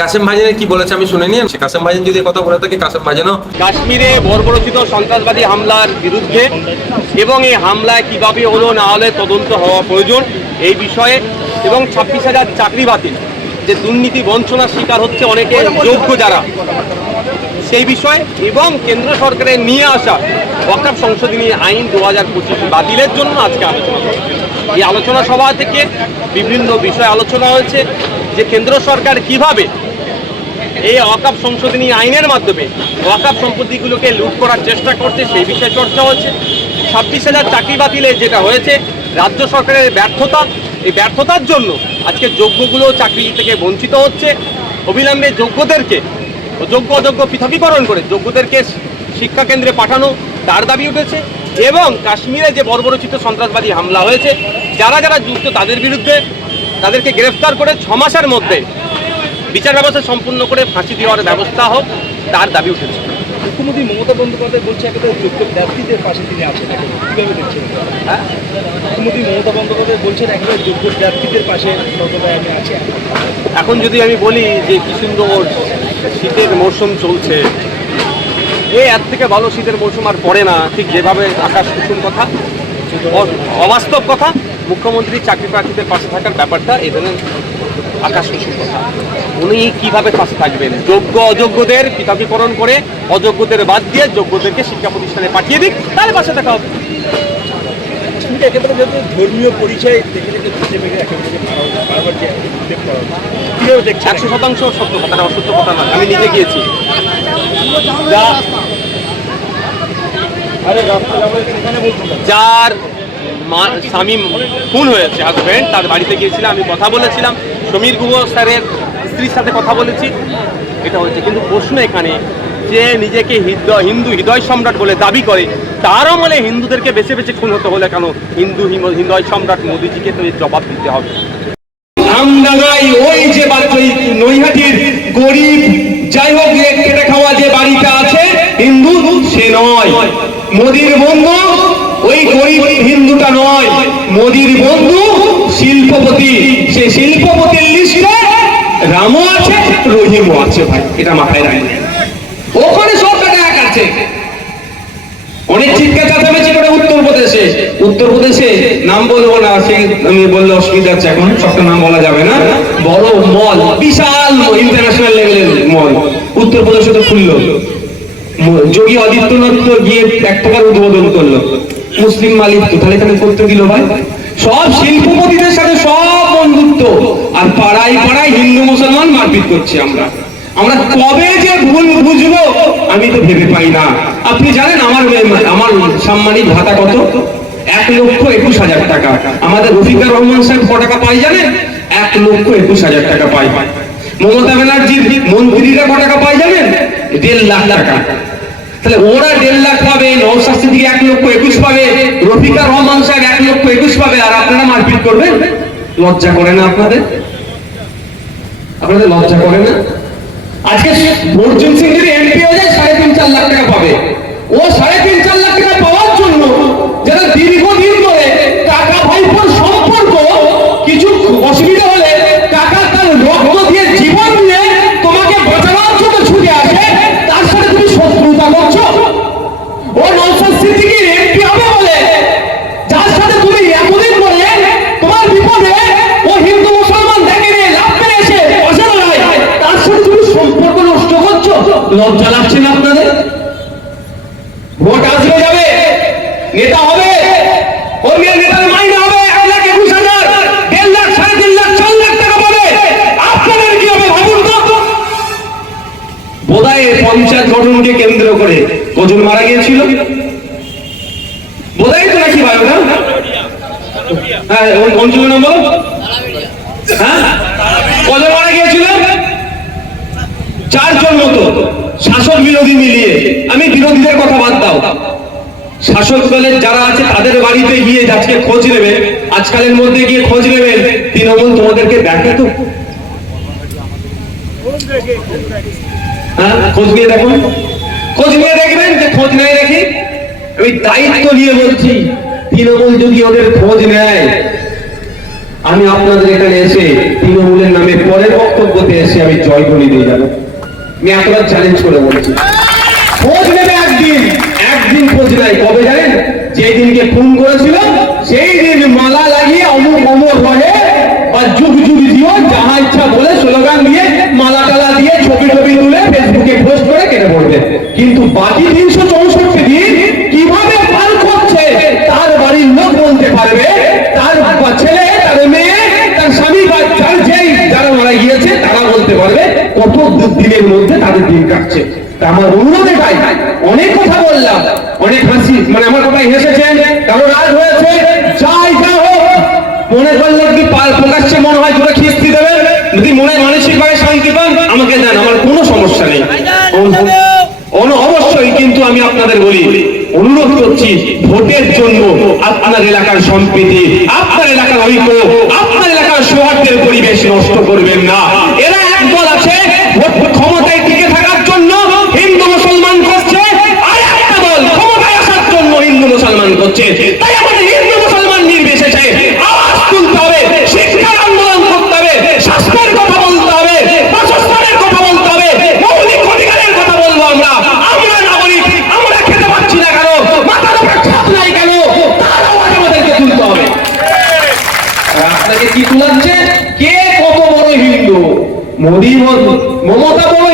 কাসেম ভাইজানের কি বলেছে আমি শুনে নিয়ে কাসেম ভাইজান যদি কথা বলে থাকে, কাসেম ভাইজানও কাশ্মীরে বর্বরচিত সন্ত্রাসবাদী হামলার বিরুদ্ধে এবং এই হামলায় কীভাবে হলো না হলে তদন্ত হওয়া প্রয়োজন এই বিষয়ে এবং ছাব্বিশ হাজার চাকরি বাতিল, যে দুর্নীতি বঞ্চনার শিকার হচ্ছে অনেকে যোগ্য যারা, সেই বিষয়ে এবং কেন্দ্র সরকারের নিয়ে আসা ওয়াকাফ সংশোধনী আইন দু হাজার পঁচিশ বাতিলের জন্য আজকে আলোচনা এই আলোচনা সভা থেকে বিভিন্ন বিষয় আলোচনা হয়েছে যে কেন্দ্র সরকার কীভাবে এই ওয়াকাপ সংশোধনী আইনের মাধ্যমে ওয়াকাপ সম্পত্তিগুলোকে লুট করার চেষ্টা করছে, সেই বিষয়ে চর্চা হচ্ছে। ছাব্বিশ হাজার চাকরি বাতিলে যেটা হয়েছে, রাজ্য সরকারের ব্যর্থতা, এই ব্যর্থতার জন্য আজকে যোগ্যগুলো চাকরি থেকে বঞ্চিত হচ্ছে। অবিলম্বে যোগ্যদেরকে, যোগ্য অযোগ্য পৃথকীকরণ করে যোগ্যদেরকে শিক্ষা কেন্দ্রে পাঠানো তার দাবি উঠেছে এবং কাশ্মীরে যে বর্বরচিত সন্ত্রাসবাদী হামলা হয়েছে, যারা যারা যুক্ত তাদের বিরুদ্ধে তাদেরকে গ্রেফতার করে ছ মাসের মধ্যে বিচার ব্যবস্থা সম্পূর্ণ করে ফাঁসি দেওয়ার ব্যবস্থা হোক তার দাবি উঠেছে। মুখ্যমন্ত্রী মমতা বন্দ্যোপাধ্যায় বলছে একেবারে যোগ্য ব্যক্তিদের পাশে তিনি আছেন এখন কীভাবে দেখছেন? হ্যাঁ? মুখ্যমন্ত্রী মমতা বন্দ্যোপাধ্যায় বলছেন একেবারে যোগ্য ব্যক্তিদের পাশে সর্বদাই আমি আছি। এখন যদি আমি বলি যে কি সুন্দর শীতের মরশুম চলছে এ এর থেকে ভালো শীতের মরশুম আর পড়ে না ঠিক যেভাবে আকাশ কুসুম কথা অবাস্তব কথা মুখ্যমন্ত্রী চাকরি প্রার্থীদের পাশে থাকার ব্যাপারটা ধরনের আকাশ কুসুম কথা। উনি কীভাবে পাশে থাকবেন? যোগ্য অযোগ্যদের পৃথকীকরণ করে অযোগ্যদের বাদ দিয়ে যোগ্যদেরকে শিক্ষা প্রতিষ্ঠানে পাঠিয়ে দিক তার পাশে থাকা হবে। একেবারে যেহেতু ধর্মীয় পরিচয় দেখে দেখে বিজেপিকে একেবারে যে যে উদ্যোগ করা হচ্ছে, একশো শতাংশ সত্য কথা না অসত্য কথা না আমি নিজে গিয়েছি। যার মা- স্বামী খুন হয়েছে হাজব্যান্ড তার বাড়িতে গিয়েছিলাম আমি কথা বলেছিলাম। সমীর গুহ স্যারের স্ত্রীর সাথে কথা বলেছি। এটা হয়েছে। কিন্তু প্রশ্ন এখানে, যে নিজেকে হিন্দু হৃদয় সম্রাট বলে দাবি করে তার আমলে হিন্দুদেরকে বেছে বেছে খুন হতে হলে কেন হিন্দু হৃদয় সম্রাট মোদিজিকে তো জবাব দিতে হবে। ওই যে নৈহাটির গরিব, যাই হোক কেটে খাওয়া যে বাড়িটা আছে, হিন্দু, সে নয়। মোদির বন্ধু, ওই গরিব হিন্দুটা নয়। মোদির বন্ধু লিস্টে রামও আছে, রহিমও আছে ভাই, এটা মাথায় রাখবেন। ওখানে টাকা এক আছে। অনেক চিৎকার চাচামেচি করে উত্তরপ্রদেশে। উত্তরপ্রদেশে নাম বলব না, সে আমি বললে অসুবিধা আছে এখন, সবটা নাম বলা যাবে না। বড় মল, বিশাল ইন্টারন্যাশনাল লেভেলের মল। উত্তরপ্রদেশে তো খুললো। যোগী আদিত্যনাথ তো গিয়ে এক টাকার উদ্বোধন করল। মুসলিম মালিক তো, তাহলে এখানে করতে দিল ভাই? সব শিল্পপতিদের সাথে সব বন্ধুত্ব। আর পাড়ায় পাড়ায় হিন্দু মুসলমান মারপিট করছি আমরা। আমরা কবে যে ভুল বুঝব, আমি তো ভেবে পাই না। আপনি জানেন আমার আমার সাম্মানিক ভাতা কত? এক লক্ষ একুশ হাজার টাকা। আমাদের রফিকার রহমান সাহেব ক টাকা পাই জানেন? এক লক্ষ একুশ হাজার টাকা পাই মমতা ব্যানার্জির মন্ত্রীরা ক টাকা পাই জানেন? দেড় লাখ টাকা। তাহলে ওরা দেড় লাখ পাবে নৌশাদ সিদ্দিকি এক লক্ষ একুশ পাবে, রফিকা রহমান সাহেব এক লক্ষ একুশ পাবে, আর আপনারা মারপিট করবেন? লজ্জা করে না আপনাদের? আপনাদের লজ্জা করে না? আজকে অর্জুন সিং যদি এমপি হয়ে যায়, সাড়ে তিন, চার লাখ টাকা পাবে। ও সাড়ে তিন, চার লাখ টাকা পাওয়ার জন্য যারা দীর্ঘদিন ধরে টাকা ভাইপোর সম্পর্ক কিছু অসুবিধা হলে টাকা তার রক্ত দিয়ে জীবন দিয়ে তোমাকে বাঁচানোর জন্য ছুটে আসে তার সাথে তুমি শত্রুতা করছ ও নৌসাদ সিদ্দিকি এমপি হবে বলে যার সাথে তুমি এতদিন ধরে তোমার বিপদে ও হিন্দু মুসলমান দেখে নিয়ে লাভ পেয়েছে অসার নয় তার সাথে তুমি সম্পর্ক নষ্ট করছ লজ্জা লাগছে না আপনাদের ভোট আসবে যাবে নেতা হবে মেয়ে নেতার মাইনে হবে, এক লাখ একুশ হাজার, দেড় লাখ, সাড়ে তিন লাখ, চার লাখ টাকা পাবে। আপনাদের কি হবে ভাবুন তো? বোধহয় পঞ্চায়েত গঠনকে কেন্দ্র করে কজন মারা গিয়েছিল? বোধহয় তো নাকি ভাই ওটা? হ্যাঁ ওই অঞ্চল নম্বর হ্যাঁ? কজন মারা গিয়েছিল? চারজন মতো। শাসক বিরোধী মিলিয়ে। আমি বিরোধীদের কথা বাদ দাও। শাসক দলের যারা আছে, তাদের বাড়িতে গিয়ে আজকে খোঁজ নেবে। আজকালের মধ্যে গিয়ে খোঁজ নেবেন তৃণমূল তোমাদেরকে দেখে তো। হ্যাঁ খোঁজ নিয়ে দেখুন। খোঁজ নিয়ে দেখবেন যে খোঁজ নেয় দেখি আমি দায়িত্ব নিয়ে বলছি, তৃণমূল যদি ওদের খোঁজ নেয়, আমি আপনাদের এখানে এসে তৃণমূলের নামে পরের বক্তব্যতে এসে আমি জয় বলি দিয়ে যাব। আমি এতটা চ্যালেঞ্জ করে বলছি। খোঁজ নেবে একদিন খোঁজ নাই কবে জানেন? যেই দিনকে ফোন করেছিল সেই দিন মালা লাগিয়ে অমুক অমর রহে বা যুগ যুগ দিও যাহা ইচ্ছা বলে স্লোগান দিয়ে মালা টালা দিয়ে ছবি ছবি তুলে ফেসবুকে পোস্ট করে কেটে পড়বে কিন্তু বাকি তিনশো চৌষট্টি দিন কীভাবে পার করছে, তার বাড়ির লোক বলতে পারবে? তার ছেলে, তার মেয়ে, তার স্বামী বা যার যেই, যারা মারা গিয়েছে, তারা বলতে পারবে, কত দিনের মধ্যে তাদের দিন কাটছে। আমার অনুরোধ এটাই অনেক কথা বললাম, অনেক হাসি মানে আমার কথায় হেসেছেন, কারও রাগ হয়েছে, যাই যা হোক, মনে করলে কি পাল প্রকাশ্যে মনে হয় দুটো খিস্তি দেবেন যদি মনে মানসিক ভাবে শান্তি পান, আমাকে দেন, আমার কোনো সমস্যা নেই। অবশ্যই কিন্তু আমি আপনাদের বলি, অনুরোধ করছি, ভোটের জন্য আপনার এলাকার সম্প্রীতি, আপনার এলাকার ঐক্য, আপনার এলাকার সৌহার্দ্যের পরিবেশ নষ্ট করবেন না এরা একদল আছে ভোট ক্ষমতায় টিকে থাকার জন্য হিন্দু মুসলমান করছে আর একটা দল ক্ষমতায় আসার জন্য হিন্দু মুসলমান করছে তাই আমাদের হিন্দু মুসলমান নির্বিশেষে আওয়াজ তুলতে হবে শিক্ষার আন্দোলন করতে হবে স্বাস্থ্যের কথা বলতে হবে বাসস্থানের কথা বলতে হবে মৌলিক অধিকারের কথা বলব আমরা আমরা নাগরিক আমরা খেতে পাচ্ছি না কেন মাথার উপরে ছাদ নাই কেন তার আওয়াজ আমাদেরকে তুলতে হবে আর আপনাকে কি তুলাচ্ছে কে কত বড় হিন্দু? মোদী মমতা বড়